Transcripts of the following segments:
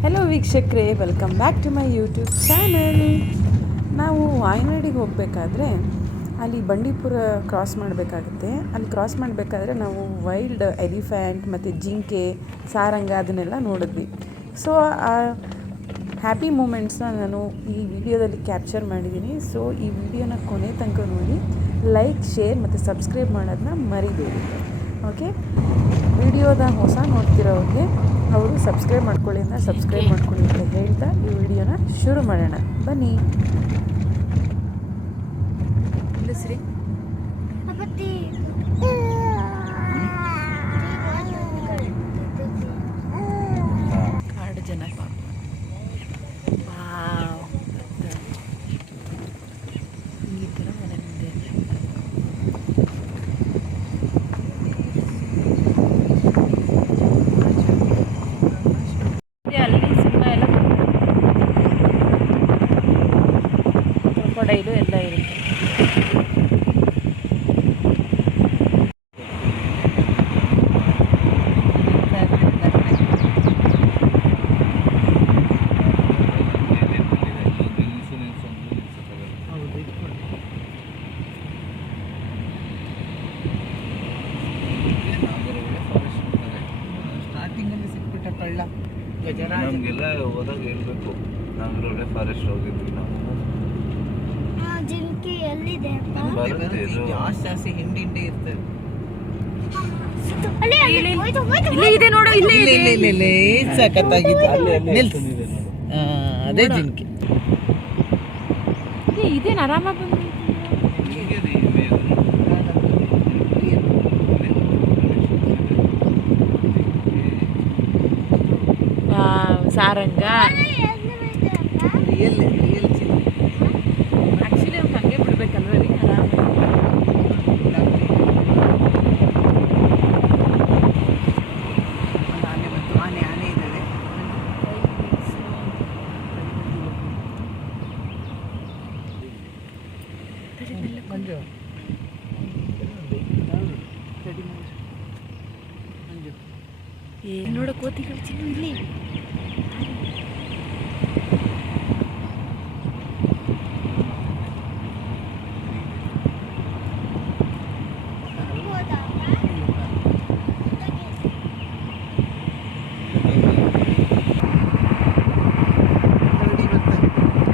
Hello ವೀಕ್ಷಕರೇ. Welcome back to my YouTube channel ನಾವು ವಾಯನಾಡಿಗೆ ಹೋಗಬೇಕಾದ್ರೆ ಅಲ್ಲಿ ಬಂಡೀಪುರ ಕ್ರಾಸ್ ಮಾಡಬೇಕಾಗುತ್ತೆ. ಅಲ್ಲಿ ಕ್ರಾಸ್ ಮಾಡಬೇಕಾದ್ರೆ ನಾವು ವೈಲ್ಡ್ ಎಲಿಫ್ಯಾಂಟ್ ಮತ್ತು ಜಿಂಕೆ, ಸಾರಂಗ ಅದನ್ನೆಲ್ಲ ನೋಡಿದ್ವಿ. ಸೊ ಆ ಹ್ಯಾಪಿ ಮೂಮೆಂಟ್ಸ್ನ ನಾನು ಈ ವಿಡಿಯೋದಲ್ಲಿ ಕ್ಯಾಪ್ಚರ್ ಮಾಡಿದ್ದೀನಿ. ಸೊ ಈ ವಿಡಿಯೋನ ಕೊನೆ ತನಕ ನೋಡಿ ಲೈಕ್ ಶೇರ್ ಮತ್ತು ಸಬ್ಸ್ಕ್ರೈಬ್ ಮಾಡೋದನ್ನ ಮರಿಬೇಡಿ. ಓಕೆ ವಿಡಿಯೋದ ಹೊಸ ನೋಡ್ತಿರೋರಿಗೆ ಅವರು ಸಬ್ಸ್ಕ್ರೈಬ್ ಮಾಡ್ಕೊಳ್ಳಿ ಅಂತ ಸಬ್ಸ್ಕ್ರೈಬ್ ಮಾಡ್ಕೊಳ್ಳಿ ಅಂತ ಹೇಳ್ತಾ ಈ ವಿಡಿಯೋನ ಶುರು ಮಾಡೋಣ. ಬನ್ನಿ. ಇಲ್ಲಿಸ್ರಿ. ಅಲ್ಲಿ ಸಿಂಹ ಎಲ್ಲ ಕ್ರೊಕೊಡೈಲು ಎಲ್ಲ ನಮ್ಗೆಲ್ಲ ಹೋದಾಗ ಹೇಳ್ಬೇಕು. ನಾಗರೋಡೆ ಫಾರೆಸ್ಟ್ ಹೋಗಿದ್ವಿ ನಾವು. ಆ ಜಿಂಕೆ ಎಲ್ಲಿದೆ ಅಪ್ಪ? ಬರುತ್ತೆ ಇದು. ಜಾಸ್ತಿ ಜಾಸ್ತಿ ಹಿಂಡಿ ಹಿಂಡಿ ಇರ್ತದೆ. ಅಲ್ಲಿ ಅಲ್ಲಿ ಹೋಯ್ತು ಹೋಯ್ತು ಇಲ್ಲೇ ಇದೆ ನೋಡು ಇಲ್ಲೇ ಇಲ್ಲ ಇದೆ. ಇಲ್ಲ ಇಲ್ಲ ಇಲ್ಲ ಸಖತ್ತಾಗಿದೆ. ನಿಲ್ಸ್ ಇದೆ ನೋಡಿ. ಆ, ಅದೇ ಜಿಂಕೆ. ಇದೆ ಇದೇನು ಆರಾಮಾಗಿ ಬಂದು ಹೀಗೆ ರೀ ಇವೆ ಇದು. ಸಾರಂಗ. ಆ್ಯಕ್ಚುಲಿ ಅವ್ಕೆ ಹಂಗೆ ಬಿಡ್ಬೇಕಲ್ವ ರೀ ಆನೆ ಬಂತು ಆನೆ ಆನೆ ಇದ್ದಾವೆ ಮಂಜು ಸರಿ ಮಂಜು ಮಂಜು ಏ ನೋಡ ಕೋತಿಗಳು ಚಿನ್ನು ಇಲ್ಲಿ.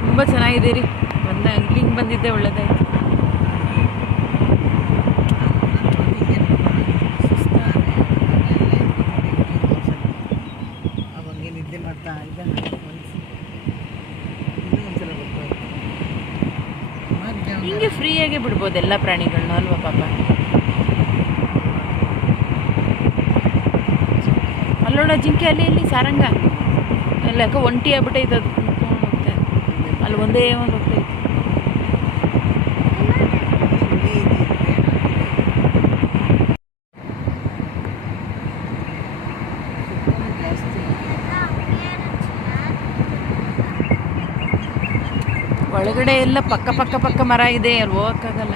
ತುಂಬ ಚೆನ್ನಾಗಿದೆ ರೀ ಬಂದ ಇಲ್ಲಿಂಗ್ ಬಂದಿದ್ದೆ ಒಳ್ಳೇದಾಯ್ತು. ಒಂದ್ಸಲ ಬರ್ತಾರೆ ಸುಮಾರು ಹಿಂಗೆ ಫ್ರೀಯಾಗೆ ಬಿಡ್ಬೋದು ಎಲ್ಲ ಪ್ರಾಣಿಗಳನ್ನ ಅಲ್ವಾ ಪಾಪ? ಅಲ್ಲೋಣ ಜಿಂಕೆ ಅಲ್ಲಿ ಇಲ್ಲಿ ಸಾರಂಗ. ಎಲ್ಲ ಯಾಕೆ ಒಂಟಿ ಆಗ್ಬಿಟ್ಟೈತೆ ಅದು. ಕುಂತ್ಕೊಂಡು ಹೋಗ್ತಾ ಅಲ್ಲಿ ಒಂದೇ ಒಂದು ಹೋಗ್ತೈತೆ ಹುಲಿ ಇದೆ ಜಾಸ್ತಿ ಒಳಗಡೆ ಎಲ್ಲ ಪಕ್ಕ ಪಕ್ಕ ಪಕ್ಕ ಮರ ಇದೆ ಅಲ್ಲಿ ಹೋಗಕ್ಕಾಗಲ್ಲ.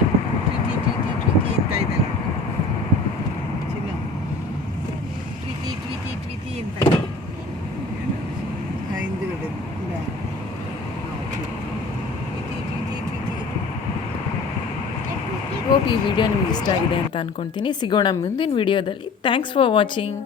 ಹೋಪ್ ಈ ವಿಡಿಯೋ ನಿಮ್ಗೆ ಇಷ್ಟ ಆಗಿದೆ ಅಂತ ಅನ್ಕೊಂತೀನಿ. ಸಿಗೋಣ ಮುಂದಿನ ವಿಡಿಯೋದಲ್ಲಿ ಥ್ಯಾಂಕ್ಸ್ ಫಾರ್ ವಾಚಿಂಗ್